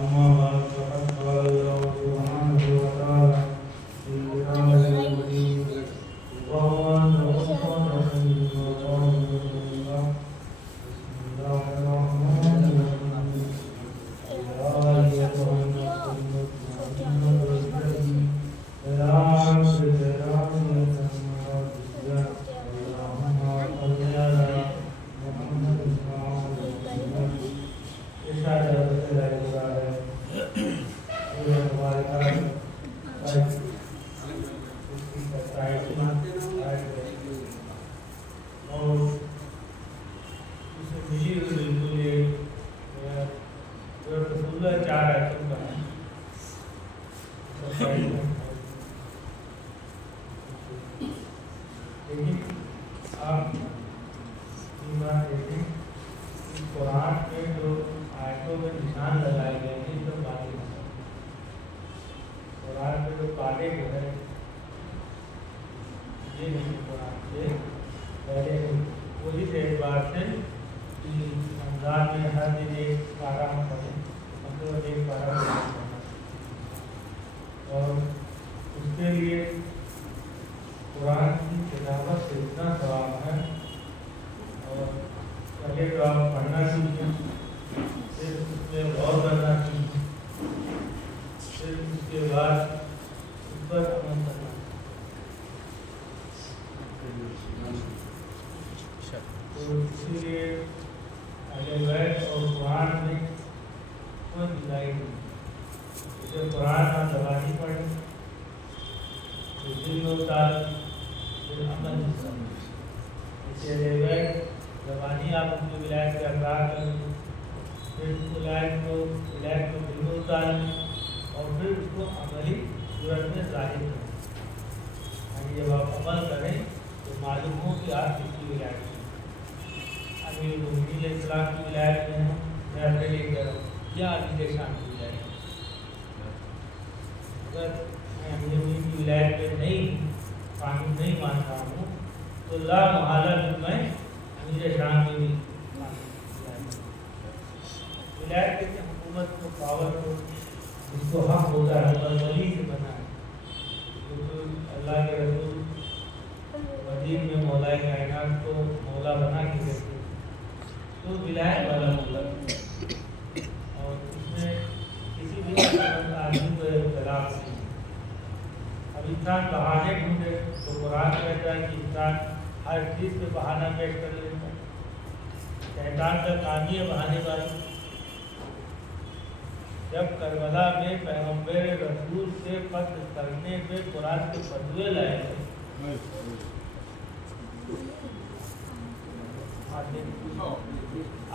أما بعد فقد قال الله سبحانه وتعالى في كتابه المجيد ومن توفى فإنما قوله الله بسم الله الرحمن الرحيم يا أيها النفس المطمئنة ارجعي إلى ربك راضية مرضية اللهم صل على محمد وعلى محمد ارشاد رسول اللہ یہ ہمارے پاس اس کی اور اسے ملی ہوئی بالکل یہ رسول اللہ 4 آیتوں کا ہے لیکن آپ یہ بات دیکھیں کہ قرآن میں جو آیتوں میں نشان لگائے گئے ہیں اس پر باتیں قرآن میں جو پارے جو ہے یہ نہیں قرآن سے پہلے وہی سے اعتبار سے کہ رمضان میں ہر دن ایک پارہ ہم پڑھیں مطلب ایک پارہ پڑھنا اور اس کے لیے قرآن کی تلاوت سے اتنا ثواب ہے اور پہلے تو آپ پڑھنا سیکھیں پھر اس میں غور کرنا چاہیے پھر اس کے بعد اس پر عمل کرنا تو اسی لیے اہل بیت اور قرآن میں کوئی ملائی نہیں جیسے قرآن آپ زبانی پڑھیں تو دل میں اتار پھر عمل نہیں کرنا جیسے اہل بیت زبانی آپ ان کی ولایت کے اقرار کریں پھر ولایت کو دل میں اتاریں اور پھر اس کو عملی صورت میں ظاہر کریں یعنی جب آپ عمل کریں تو معلوم ہو کہ آپ کس کی ولایت ہیں امیر المومنین علیہ السلام کی ولایت میں ہوں میں اپنے لیے کہہ رہا ہوں یا علی شان کی ولایت اگر میں امیر المومنین کی ولایت میں نہیں قانون نہیں مانتا ہوں تو لا محالہ میں امیر شان کی بھی ولایت کہتے ہیں حکومت کو پاور کو جس کو حق ہوتا ہے پر ولی سے بنا ہے کیونکہ اللہ کے رسول وزیر میں مولا کائنات کو مولا بنا کے دیتے تو ولایت والا مولا اور اس میں کسی بھی آدمی کو اختلاف نہیں اب انسان بہانے ڈھونڈے تو قرآن کہتا ہے کہ انسان ہر چیز پہ بہانہ پیش کر لیتا ہے شیطان کا کام ہی ہے بہانے بازی جب کربلا میں پیغمبر رسول سے قتل کرنے پہ قرآن کے فتوے لائے گئے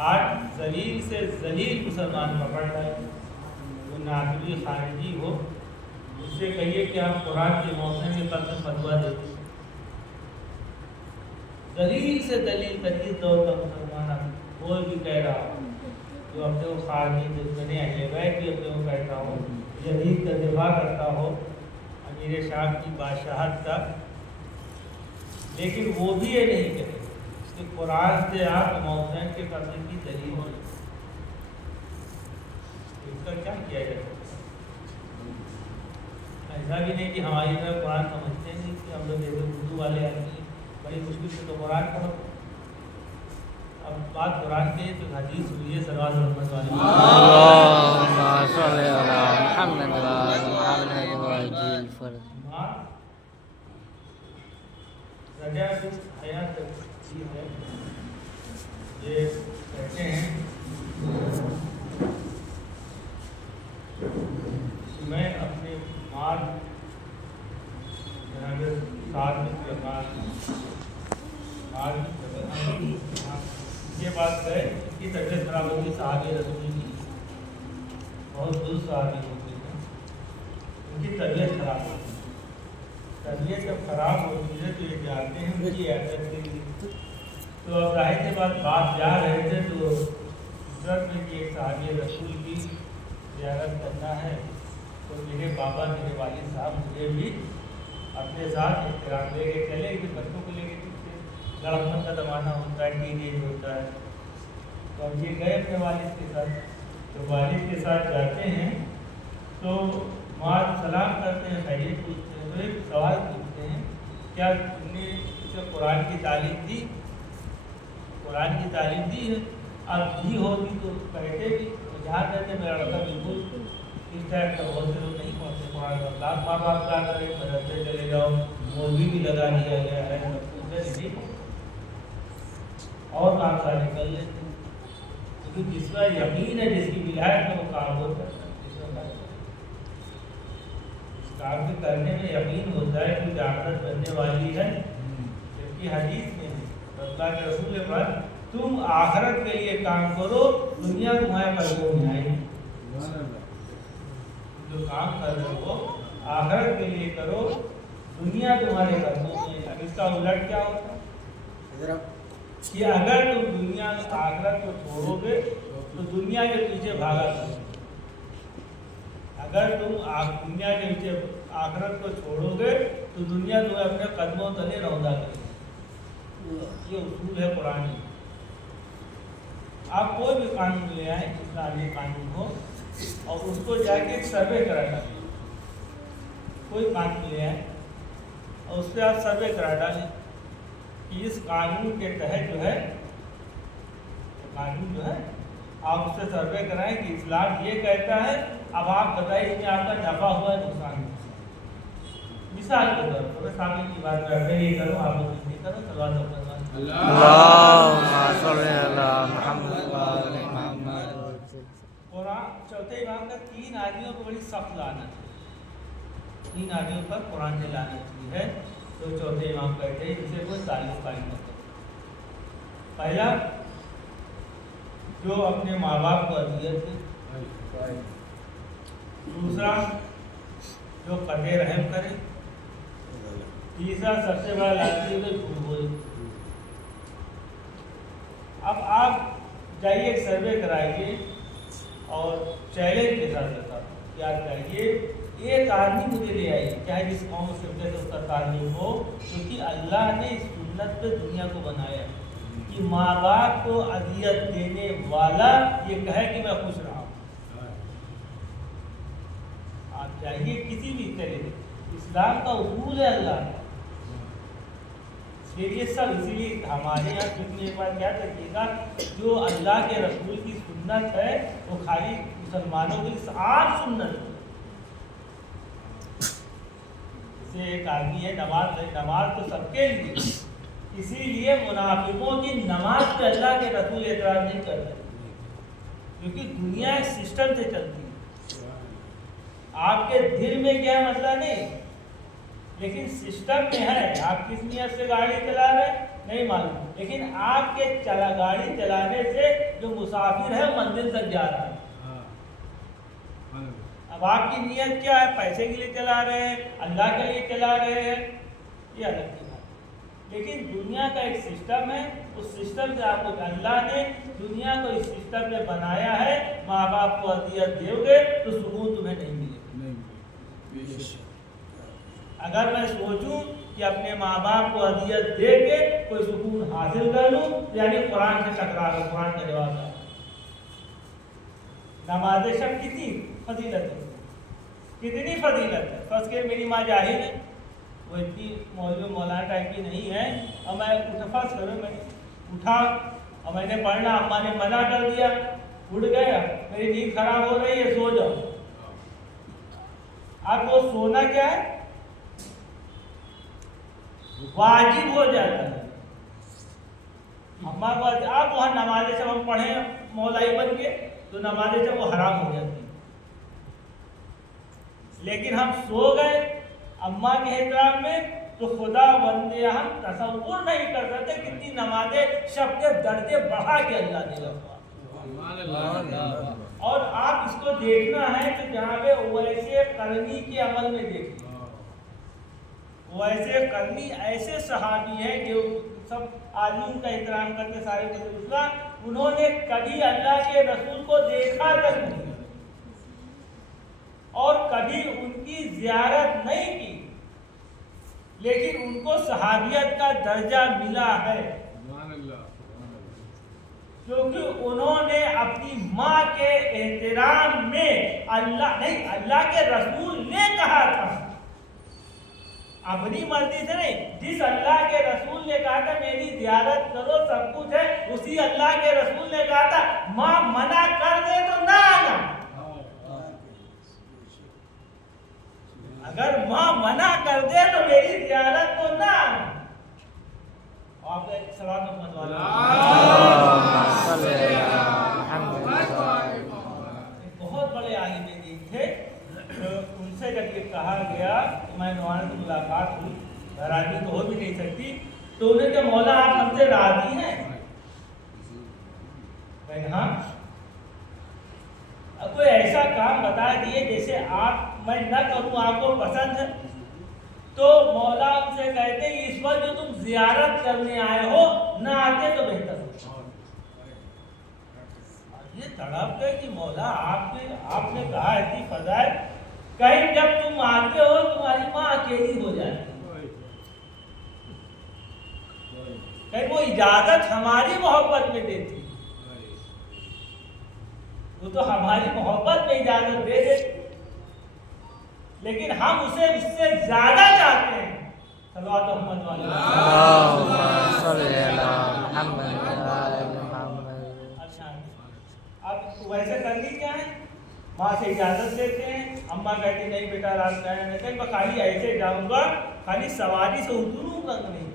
آج ذلیل سے ذلیل مسلمان پکڑ رہے وہ ناظری خارجی ہو اس سے کہیے کہ ہم قرآن کے موسم میں قتل فتوا دیتے ذلیل سے ذلیل ترین دور کا مسلمان کوئی بھی کہہ رہا ہو جو اپنے کو خارجی دشمن اہل بیت بھی اپنے کو کہتا ہو یزید کا دفاع کرتا ہو امیر شام کی بادشاہت کا لیکن وہ بھی یہ نہیں کہتے کہ قرآن سے آپ موسم کے قتل کی دلیل ہو اس کا کیا کیا جائے ایسا بھی نہیں کہ ہماری طرح قرآن سمجھتے نہیں کہ ہم لوگ جیسے اردو والے آدمی ہیں بڑی مشکل سے تو قرآن پڑھو اب بات قرآن کے تو حدیث ہوئی ہے صلی اللہ علیہ وسلم اللهم صل على محمد وعلى محمد وعجل فرج رجع حیات ہے یہ کہتے ہیں میں اپنے مال ساتھ یہ بات ہے اس کی طبیعت خراب ہوگی صحابی رسول کی بہت درست صحابی ہوتے ہیں ان کی طبیعت خراب ہوتی ہے طبیعت جب خراب ہوتی ہے تو یہ جانتے ہیں ان کی عادت کے لیے تو اب ظاہر سے بات جا رہے تھے تو حضرت میں کہ ایک صحابی رسول کی زیارت کرنا ہے تو میرے بابا میرے والد صاحب مجھے بھی اپنے ساتھ احترام لے کے چلے کہ بچوں کو لے کے لڑکپن کا زمانہ ہوتا ہے ٹین ایج ہوتا ہے تو اب یہ گئے اپنے والد کے ساتھ تو والد کے ساتھ جاتے ہیں تو ماں سلام کرتے ہیں، خیریت پوچھتے ہیں، تو ایک سوال پوچھتے ہیں، کیا تم نے اسے قرآن کی تعلیم دی؟ قرآن کی تعلیم دی ہے؟ اب دی ہوگی تو کہتے بھی جہاں کہتے میرا لڑکا بالکل اس ٹائپ کا بہت سے لوگ نہیں پہنچتے قرآن کا لاکھ ماں باپ کا کرے مدرسے چلے جاؤ، مولوی بھی لگا دیا گیا ہے، سب کچھ نہیں اور کام سارے کر لیتے ہیں، کیونکہ جس کا یقین ہے، جس کی ولایت میں وہ کام ہوتا ہے، اس کام کے کرنے میں یقین ہوتا ہے کہ آخرت بننے والی ہے، جبکہ حدیث میں اللہ کے رسول کے بعد تم آخرت کے لیے کام کرو، دنیا تمہارے قدموں میں آئے گی۔ جو کام کر رہے ہو آخرت کے لیے کرو، دنیا تمہارے قدموں میں۔ اب اس کا الٹ کیا ہوتا ہے کہ اگر تم دنیا آخرت کو چھوڑو گے تو دنیا کے پیچھے بھاگا کرو، اگر تم دنیا کے پیچھے آخرت کو چھوڑو گے تو دنیا تمہیں اپنے قدموں تلے روندا کرے گی۔ یہ اصول ہے قرآن۔ آپ کوئی بھی قانون لے آئیں، اسلامی قانون ہو، اور اس کو جا کے سروے کرا ڈالیں، کوئی قانون لے آئیں اور اس پہ آپ سروے کرا ڈالیں کہ اس قانون کے تحت جو ہے قانون جو ہے آپ اس سے سروے کرائیں کہ اسلام یہ کہتا ہے، اب آپ بتائیے اس میں آپ کا نفع ہوا ہے نقصان ہوا۔ مثال کے طور پر میں سامنے کی بات کر رہے یہ کروں، آپ لوگ نہیں کرو، سلوات اللہ قرآن چوتھے امام کا 3 آدمیوں کو بڑی سخت لعنت ہے، 3 آدمیوں پر قرآن نے لعنت کی ہے، تو چوتھے امام کہتے ہیں جسے کوئی تعلق قائم نہ کرے۔ پہلا جو اپنے ماں باپ کو اذیت دے، دوسرا جو قطع رحم کرے، تیسرا سب سے بڑا لعنت ہے جو جھوٹ بولے۔ اب آپ جائیے ایک سروے کرائیے اور چیلنج کے ساتھ بتا کیا چاہیے، ایک آدمی مجھے لے آئیے چاہے جس قوم سے اس کا تعلق ہو، کیونکہ اللہ نے اس سنت پہ دنیا کو بنایا کہ ماں باپ کو اذیت دینے والا یہ کہے کہ میں خوش رہا ہوں۔ آپ چاہیے کسی بھی طرح، اسلام کا اصول ہے اللہ کا، یہ سب اسی لیے ہمارے یہاں کتنی ایک بار کیا کہیے گا، جو اللہ کے رسول کی سنت ہے وہ خالی مسلمانوں کی عام سنت ہے۔ جیسے ایک آدمی ہے نماز تو سب کے لیے، اسی لیے منافقوں کی نماز پہ اللہ کے رسول اعتراض نہیں کرتے، کیونکہ دنیا ایک سسٹم سے چلتی ہے، آپ کے دل میں کیا مسئلہ نہیں، لیکن سسٹم میں ہے۔ آپ کس نیت سے گاڑی چلا رہے ہیں نہیں معلوم، لیکن آپ کے گاڑی چلانے سے جو مسافر ہے منزل تک جا رہا ہے۔ اب آپ کی نیت کیا ہے، پیسے کے لیے چلا رہے ہیں، اللہ کے لیے چلا رہے ہیں، یہ الگ کی بات ہے۔ لیکن دنیا کا ایک سسٹم ہے، اس سسٹم سے آپ کو اللہ نے دنیا کو اس سسٹم میں بنایا ہے، ماں باپ کو اذیت دو گے تو سکون تمہیں نہیں ملے گا۔ اگر میں سوچوں کہ اپنے ماں باپ کو اذیت دے کے کوئی سکون حاصل کر لوں، یعنی قرآن سے ٹکرا لوں، قرآن کا جواب ہے۔ نماز شب کتنی فضیلت ہے، کتنی فضیلت ہے۔ فرض کہ میری ماں جاہل ہے، وہ اتنی مولوی مولانا ٹائپ کی نہیں ہے، اور میں فرض کروں میں اٹھا اور میں نے پڑھنا، اماں نے منع کر دیا، اٹھ گیا، میری نیند خراب ہو رہی ہے، سو جاؤ۔ اب وہ سونا کیا ہے، واجب ہو جاتا ہے۔ اماں کو آپ وہاں نماز شب ہم پڑھیں مولائی بن کے تو نماز شب وہ حرام ہو جاتی ہے، لیکن ہم سو گئے اماں کے احترام میں تو خدا بندے ہم تصور نہیں کر سکتے کتنی نمازیں شب کے درجے بڑھا کے اللہ نے رکھا۔ اور آپ اس کو دیکھنا ہے کہ جہاں پہ ویسے قرنی کے عمل میں دیکھیں، ویسے قرنی ایسے صحابی ہیں جو سب عالم کا احترام کرتے سارے دوسرا، انہوں نے کبھی اللہ کے رسول کو دیکھا تک نہیں اور کبھی ان کی زیارت نہیں کی، لیکن ان کو صحابیت کا درجہ ملا ہے۔ کیونکہ انہوں نے اپنی ماں کے احترام میں اللہ کے رسول نے کہا تھا، اپنی مرضی سے نہیں، جس اللہ کے رسول نے کہا تھا میری زیارت کرو سب کچھ ہے، اسی اللہ کے رسول نے کہا تھا ماں منع کر دے تو نہ آنا، اگر ماں منع کر دے تو میری زیارت تو نہ آنا۔ آپ ایک سوال محمد والا بہت بڑے عالم دین تھے، ان سے جب یہ کہا گیا کہ میں نوان سے ملاقات ہوئی، راضی تو ہو بھی نہیں سکتی، تو انہیں کہ مولا آپ ہم سے راضی ہیں؟ ہاں، اب کوئی ایسا کام بتا دیے جیسے میں نہ کروں آپ کو پسند ہے، تو مولا ان سے کہتے ہیں اس وقت جو تم زیارت کرنے آئے ہو نہ آتے تو بہتر ہو۔ یہ تڑپ گئے کہ مولا آپ نے کہا ایسی فضائل، کہیں جب تم آتے ہو تمہاری ماں اکیلی ہو جاتی، کہیں وہ اجازت ہماری محبت میں دیتی، وہ تو ہماری محبت میں اجازت دے دیتی، لیکن ہم اسے اس سے زیادہ چاہتے ہیں۔ صلوات محمد والا اچھا، اب ویسے کرنی کیا ہے؟ ماں سے اجازت لیتے ہیں، اماں کہتی نہیں بیٹا رات کا ہے، میں میں خالی ایسے جاؤں گا، خالی سواری سے اتروں گا نہیں۔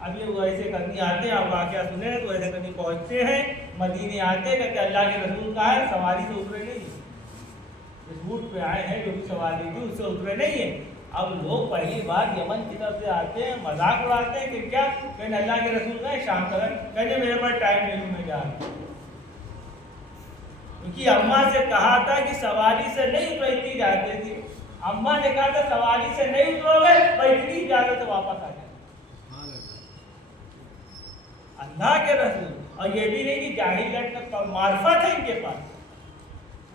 اب یہ ویسے کرنی آتے ہیں، آپ واقعہ سنیں تو ویسے کرنی پہنچتے ہیں، مدینے آتے ہیں کہ اللہ کے رسول کا ہے سواری سے اترے نہیں، اس روٹ پہ آئے ہیں جو بھی سواری تھی اس سے اترے نہیں ہیں۔ اب لوگ پہلی بار یمن کی طرف سے آتے ہیں، مذاق اڑاتے ہیں کہ کیا کہیں اللہ کے رسول کا ہے شام تک، کہنے میرے پاس ٹائم نہیں میں جا رہا ہوں، کیونکہ اماں سے کہا تھا کہ سواری سے نہیں اترتی جاتی تھی، اماں نے کہا تھا سواری سے نہیں اترو گے تو اتنی اجازت سے واپس آ جائے اللہ کے رسول۔ اور یہ بھی نہیں کہ جاہل لڑکا، معرفت ہے ان کے پاس،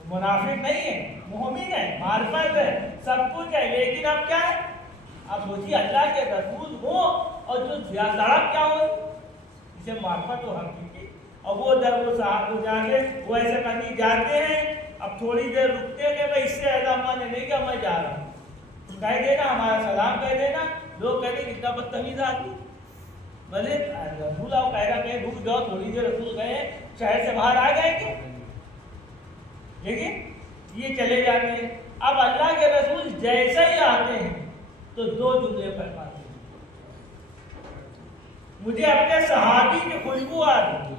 منافق نہیں ہے، مومن ہے، معرفت ہے، سب کچھ ہے، لیکن اب کیا ہے؟ اب سوچیے اللہ کے رسول ہو اور جو سڑک کیا ہو اسے معرفت ہو حقیقی، اور وہ در وہ صاحب کو جا کے وہ ایسے کرنی جاتے ہیں، اب تھوڑی دیر رکتے کہ بھائی اس سے ایسا اماں نے نہیں کہا میں جا رہا ہوں، کہہ دینا ہمارا سلام کہہ دینا، لوگ کہتے ہیں کتنا بدتمیز آدمی، بھلے رسول آؤ کہہ رہا کہ رک جاؤ تھوڑی دیر، رسول گئے شہر سے باہر آ گئے کہ لیکن یہ چلے جاتے ہیں۔ اب اللہ کے رسول جیسے ہی آتے ہیں تو دو جملے فرماتے ہیں، مجھے اپنے صحابی کی خوشبو آ رہی،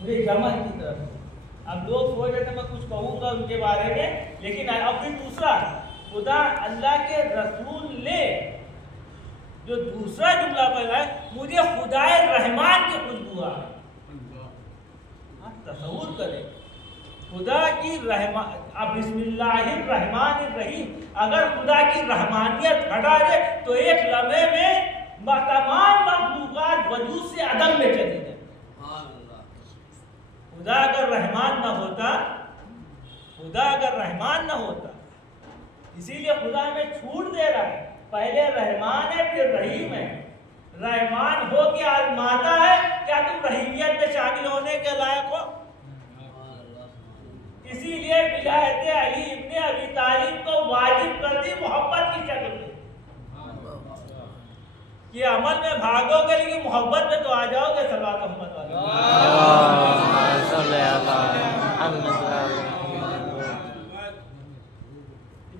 مجھے جمع کی طرف۔ اب لوگ سوچ رہے تھے میں کچھ کہوں گا ان کے بارے میں، لیکن اب بھی دوسرا خدا اللہ کے رسول نے جو دوسرا جملہ پڑھا ہے، مجھے خدا رحمان کی خوشبو آ رہی۔ تصور کریں خدا کی رحمان، اب بسم اللہ الرحمن الرحیم، اگر خدا کی رحمانیت ہٹا دے تو ایک لمحے میں تمام مخلوقات وجود سے عدم میں چلی جائے۔ خدا اگر رحمان نہ ہوتا، خدا اگر رحمان نہ ہوتا، اسی لیے خدا ہمیں چھوٹ دے رہا ہے، پہلے رحمان ہے پھر رحیم ہے، رحمان ہو کے آزماتا ہے کیا تم رحیمیت میں شامل ہونے کے لائق ہو؟ اسی لیے ولایت علی ابن ابی طالب کو واجب کر دی محبت کی شکل میں، کہ عمل میں بھاگو گے لیکن محبت میں تو آ جاؤ گے۔ صلوات محمد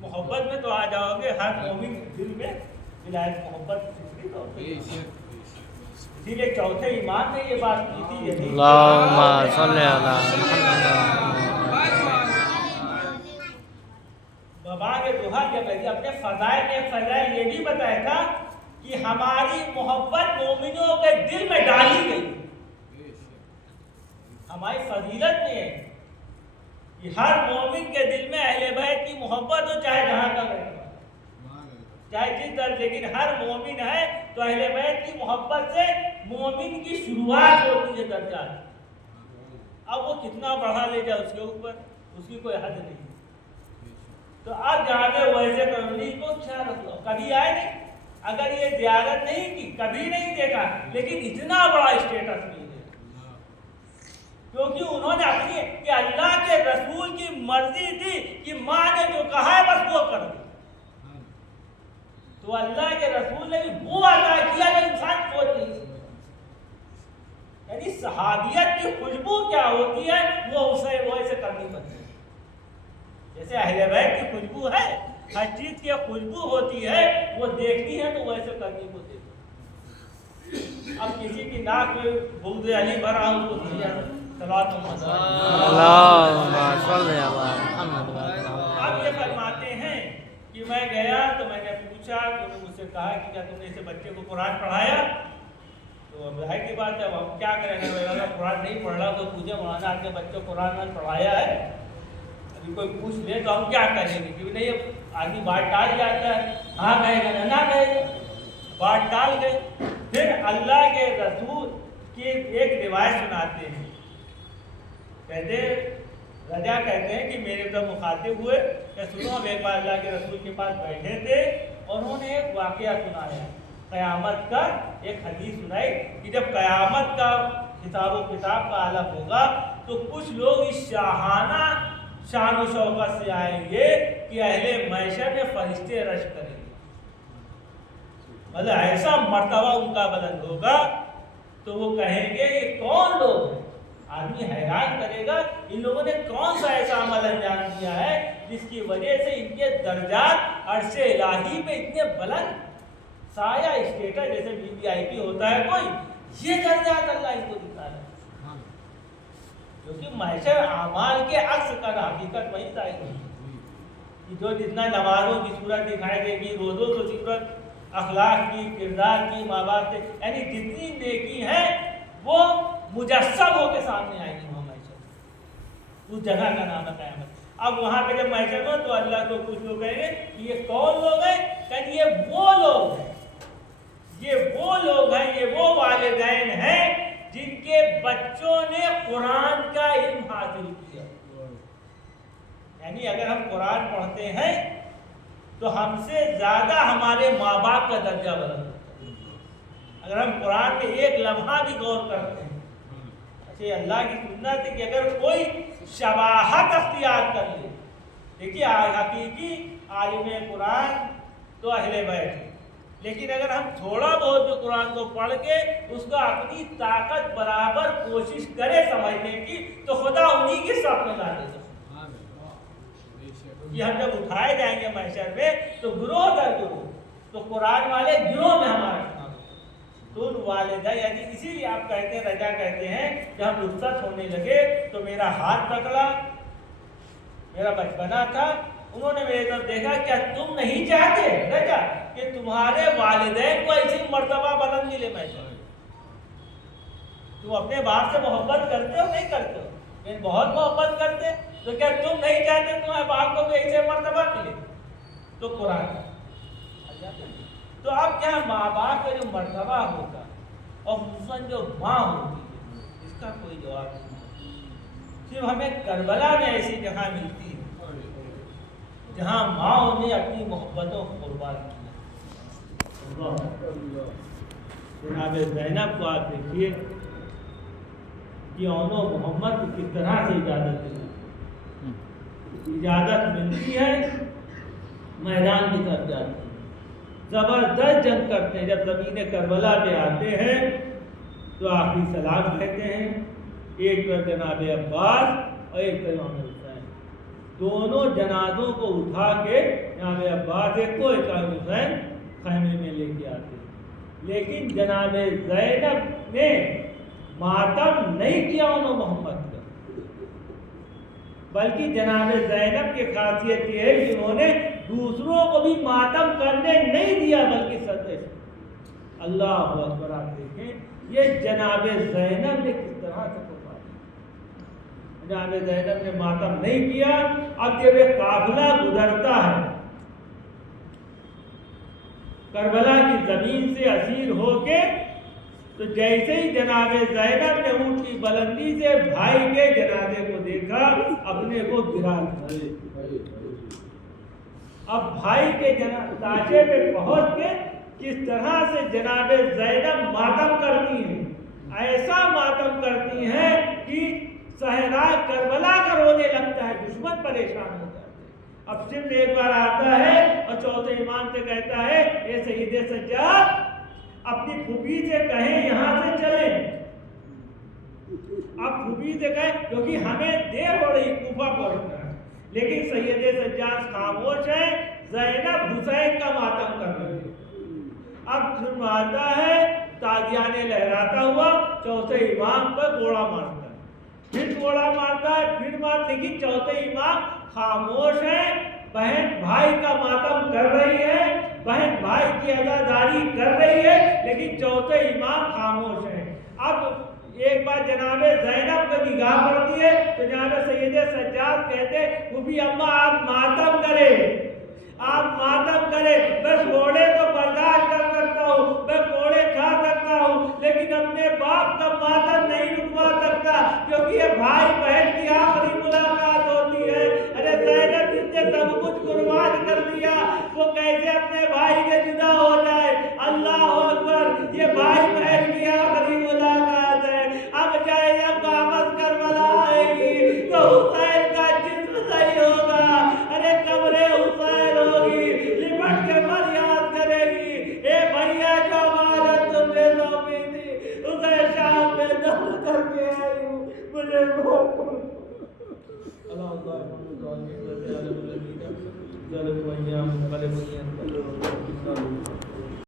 محبت میں تو آ جاؤ گے، ہر مومن دل میں ولایت محبت فطری طور پہ، اسی لیے چوتھے ایمان نے یہ بات کی تھی، اللہم صلی علی محمد۔ بابا کے دوہا جب اپنے فضائل یہ بھی بتایا تھا کہ ہماری محبت مومنوں کے دل میں ڈالی گئی، ہماری فضیلت میں ہے کہ ہر مومن کے دل میں اہل بیت کی محبت ہو، چاہے جہاں کا رہے چاہے جس در، لیکن ہر مومن ہے تو اہل بیت کی محبت سے مومن کی شروعات ہوتی ہے درجات، اب وہ کتنا بڑھا لے جائے اس کے اوپر اس کی کوئی حد نہیں۔ تو اب جہاں پہ ویسے کرنی کو کیا رکھو، کبھی آئے نہیں اگر یہ زیارت نہیں کی، کبھی نہیں دیکھا، لیکن اتنا بڑا اسٹیٹس مل گیا کیونکہ انہوں نے اپنی کہ اللہ کے رسول کی مرضی تھی کہ ماں نے جو کہا ہے بس وہ کر دی، تو اللہ کے رسول نے بھی وہ عطا کیا جو انسان سوچ نہیں سکتا۔ یعنی صحابیت کی خوشبو کیا ہوتی ہے وہ اسے کرنی پڑتی ہے۔ جیسے اہل بیت کی خوشبو ہے، ہر چیز کی خوشبو ہوتی ہے، وہ دیکھتی ہے تو ویسے کرنی کو دیکھتی۔ اب کسی کی ناک میں بغض علی بھرا ہو تو اب یہ فرماتے ہیں کہ میں گیا تو میں نے پوچھا، تو انہوں نے مجھ سے کہا کہ کیا تم نے اسے بچے کو قرآن پڑھایا؟ تو اب ظاہر کی بات ہے اب کیا کریں گے، اگر قرآن نہیں پڑھ رہا تو تجھے مولانا آپ کے بچے کو قرآن پڑھایا ہے؟ ابھی کوئی پوچھ لے تو ہم کیا کہیں گے کہ نہیں آدمی بات ٹال جاتا ہے، ہاں کہے گا نہ کہے گا، بات ٹال گئے۔ پھر اللہ کے رسول کی ایک روایت سناتے ہیں، کہتے رجا کہتے ہیں کہ میرے طرف مخاطب ہوئے کہ سنو، ہم ایک بار اللہ کے رسول کے پاس بیٹھے تھے اور انہوں نے ایک واقعہ سنایا، قیامت کا ایک حدیث سنائی کہ جب قیامت کا حساب و کتاب کا عالم ہوگا تو کچھ لوگ اس شاہانہ شان و شوکت سے آئیں گے کہ اہل محشر میں فرشتے رش کریں گے، مطلب ایسا مرتبہ ان کا بلند ہوگا تو وہ کہیں گے یہ کون لوگ ہیں؟ آدمی حیران کرے گا ان لوگوں نے کون سا ایسا عمل انجام دیا ہے جس کی وجہ سے ان کے درجات عرش الہی پہ اتنے بلند سایہ اسٹیٹس، جیسے VIP ہوتا ہے کوئی، یہ درجات اللہ ان کو دکھا رہا ہے، کیونکہ محشر اعمال کے عکس کا حقیقت وہی ظاہر ہوگی، جو جتنا نمازوں کی صورت دکھائی دے گی، روزوں کی صورت، اخلاق کی، کردار کی، ماں باپ سے، یعنی جتنی نیکی ہے وہ مجسم ہو کے سامنے آئے گی وہاں محشر، اس جگہ کا نام ہے قیامت۔ اب وہاں پہ جب محشر ہو تو اللہ کو کچھ لوگ کہیں گے کہ یہ کون لوگ ہیں؟ کہ یہ وہ لوگ ہیں، یہ وہ لوگ ہیں، یہ وہ والدین ہیں جن کے بچوں نے قرآن کا علم حاصل کیا۔ یعنی اگر ہم قرآن پڑھتے ہیں تو ہم سے زیادہ ہمارے ماں باپ کا درجہ بلند ہوتا ہے۔ اگر ہم قرآن میں ایک لمحہ بھی غور کرتے ہیں، اچھا اللہ کی سنت ہے کہ اگر کوئی شباہت اختیار کر لے، دیکھیے حقیقی عالم قرآن تو اہل بیت ہے، لیکن اگر ہم تھوڑا بہت جو قرآن کو پڑھ کے اس کا اپنی طاقت برابر کوشش کرے سمجھنے کی تو خدا انہی کے صف میں لا دے سکتا۔ کہ ہم جب اٹھائے جائیں گے محشر میں تو گروہ در گروہ، تو قرآن والے گروہ میں ہمارا نام، تو ان والدہ، یعنی اسی لیے آپ کہتے ہیں، رجا کہتے ہیں کہ ہم رخصت ہونے لگے تو میرا ہاتھ پکڑا، میرا بچپنا تھا، انہوں نے میرے طرف دیکھا، کیا تم نہیں چاہتے رجا کہ تمہارے والدین کو ایسی مرتبہ بلند ملے محشر؟ تم اپنے باپ سے محبت کرتے ہو نہیں کرتے ہو؟ لیکن بہت محبت کرتے، تو کیا تم نہیں چاہتے تمہارے باپ کو بھی ایسے مرتبہ ملے؟ تو قرآن، تو اب کیا ماں باپ کا جو مرتبہ ہوتا اور خصوصاً جو ماں ہوتی ہے اس کا کوئی جواب نہیں، صرف ہمیں کربلا میں ایسی جگہ ملتی ہے جہاں ماں نے اپنی محبتوں کو قربان کیا۔ جناب زینب کو آپ دیکھیے کہ اونو محمد کو کس طرح سے اجازت دی، اجازت ملتی ہے میدان کی طرف جاتے ہیں، زبردست جنگ کرتے ہیں، جب زمین کربلا پہ آتے ہیں تو آخری سلام کہتے ہیں، ایک طرف جناب عباس اور ایک طرف امام حسین، دونوں جنازوں کو اٹھا کے جناب عباس ایک کو ایک حسین خیمے میں لے کے آتے ہیں، لیکن جناب زینب نے ماتم نہیں کیا انہوں محمد کا، بلکہ جناب زینب کی خاصیت یہ ہے کہ انہوں نے دوسروں کو بھی ماتم کرنے نہیں دیا، بلکہ صدقے اللہ اکبر۔ آپ دیکھیں یہ جناب زینب نے کس طرح سے قربان کیا، جناب زینب نے ماتم نہیں کیا۔ اب جب یہ قافلہ گزرتا ہے کربلا کی زمین سے اسیر ہو کے، تو جیسے ہی جناب زینب نے اونٹ کی بلندی سے بھائی کے جنازے کو دیکھا، اپنے کو گرا دیا۔ اب بھائی کے لاشے پہ پہنچ کے کس طرح سے جناب زینب ماتم کرتی ہیں، ایسا ماتم کرتی ہیں کہ صحرائے کربلا کا رونے لگتا ہے، دشمن پریشان ہو جاتے ہیں۔ اب صرف ایک بار آتا ہے اور چوتھے امام سے کہتا ہے اے سید سجاد اپنی پھوپھی سے کہیں یہاں سے چلیں، اب پھوپھی سے کہیں کیونکہ ہمیں دیر ہو رہی کوفہ پہنچنا ہے، لیکن سید سجاد خاموش ہے، زینب حسین کا ماتم کر رہی ہے۔ اب آتا ہے تازیانے لہراتا ہوا چوتھے امام پر گوڑا مارتا ہے، پھر گوڑا مارتا ہے، پھر مارتا، لیکن چوتھے امام خاموش ہے، بہن بھائی کا ماتم کر رہی ہے، بہن بھائی کی عزاداری کر رہی ہے، لیکن چوتھے امام خاموش ہے۔ اب ایک بار جناب زینب کو نگاہ پڑتی ہے تو جناب سید سجاد کہتے پھوپھی اماں آپ ماتم کرے، آپ ماتم کرے، میں کوڑے تو برداشت کر سکتا ہوں، میں کوڑے کھا سکتا ہوں، لیکن اپنے باپ کا ماتم نہیں رکوا سکتا، کیونکہ یہ بھائی بہن کی آخری ملاقات ہوتی ہے۔ ارے زینب جس نے سب کچھ قربان کر دیا وہ کیسے اپنے بھائی کے جدا ہو جائے؟ اللہ اکبر، یہ بھائی بہن کی آخری ملاقات ہے۔ اب چاہے جب واپس کربلا آئے گی تو حسین کا جسم صحیح ہوگا، ارے قبر حسین ہوگی، لپٹ کے فریاد کرے گی اے بھیا جو امانت تم نے سونپی تھی اسے شام میں دفن کر کے آئی ہوں، مجھے معاف کرو۔ اللہ